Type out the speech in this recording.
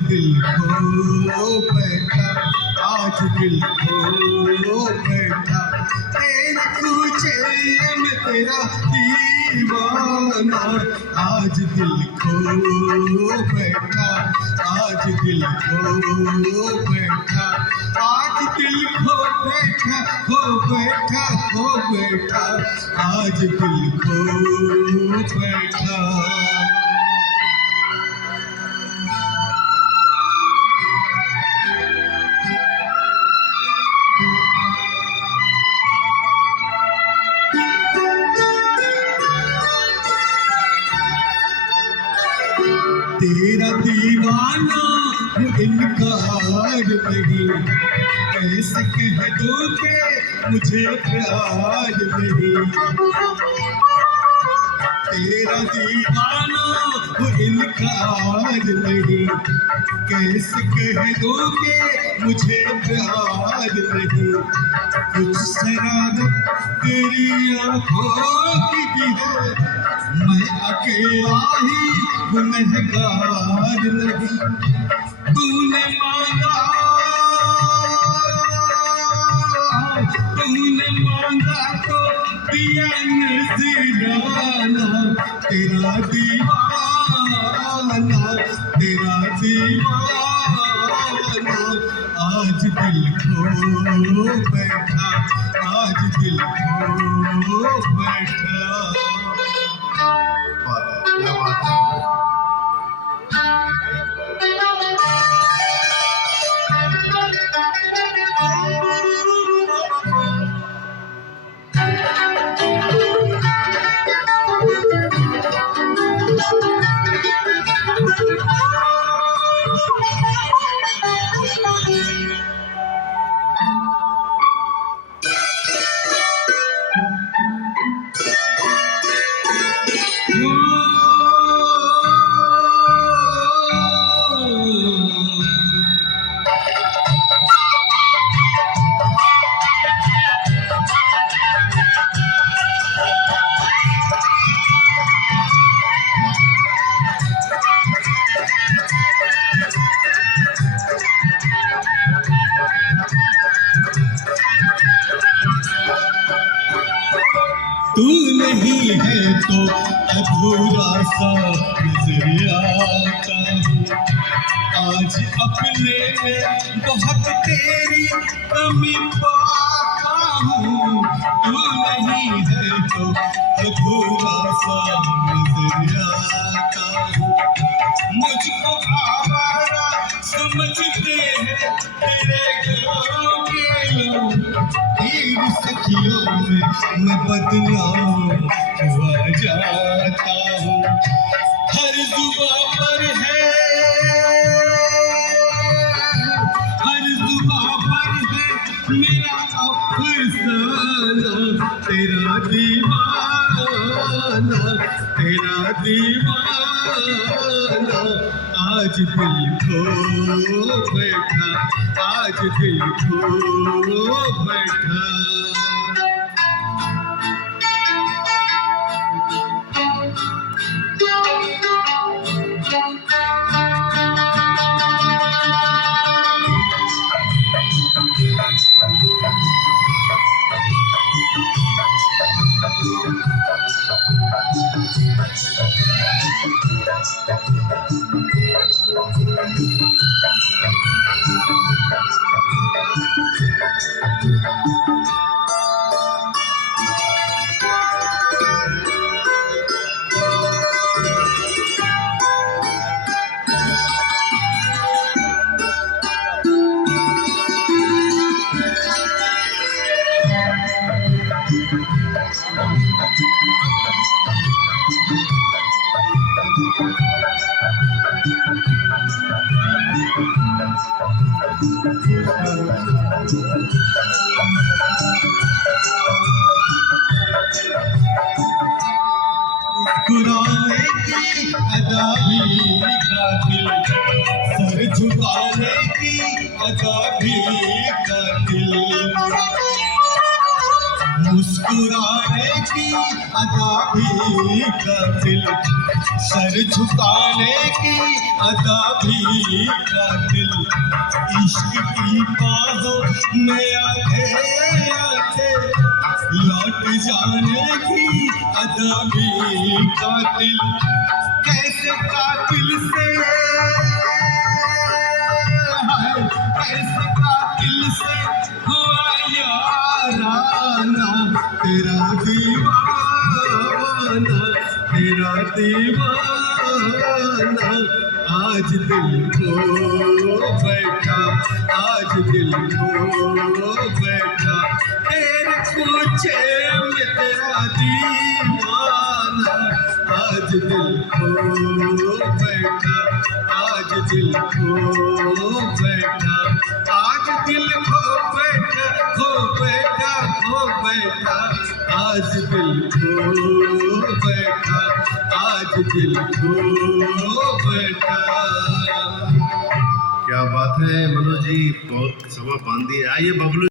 दिल खो बैठा, आज दिल खो बैठा, तेरे पूछे मैं तेरा दीवाना। आज दिल खो बैठा, आज दिल खो बैठा, आज दिल खो बैठा, खो बैठा, खो बैठा, आज दिल खो बैठा। तेरा दीवाना वो इनकार नहीं, कैसे कह दोगे मुझे प्यार नहीं। तेरा दीवाना वो इनकार नहीं, कैसे कह दोगे मुझे प्यार नहीं। कुछ शरारत तेरी आंखों की भी है, मैं अकेला ही गुनहगार नहीं। तूने मांगा, तूने मांगा तो दिया नजराना। तेरा दीवाना, तेरा दीवाना, आज दिल खो बैठा, आज दिल खो बैठा। क्या बात है। तू नहीं है तो अधूरा सा नजर आता हूँ। आज अपने में बहुत तेरी कमी पाता हूँ। तू नहीं है तो अधूरा सा नजर आता हूँ। मुझको आवारा समझते हैं तेरे गाँव के लोग, तेरी सखियों में मैं बदनाम हुआ जाता हूँ। हर जुबां पर है, हर जुबां पर है मेरा अफसाना। तेरा दीवाना, तेरा दीवाना, आज दिल खो बैठा, आज दिल खो बैठा। मुस्कुराने की अदा भी कातिल, सर झुकाने की अदा भी कातिल। मुस्कुराने की अदा भी कातिल, सर झुकाने की अदा भी कातिल, इश्क की बाहों में आते आते लौट जाने की अदा भी कातिल। कैसे कातिल से कैसे कातिल से हुआ याराना, तेरा दीवाना तेरा दीवाना, आज दिल खो बैठा, आज दिल खो बैठा, तेरे पूछे में तेरा दीवाना, आज दिल खो बैठा, आज दिल खो बैठा, आज दिल खो बैठा, खो बैठा, खो बैठा, आज दिल खो बैठा, आज दिल खो बैठा। क्या बात है मनोज जी, बहुत सभा बांध दी। आइए बबलू।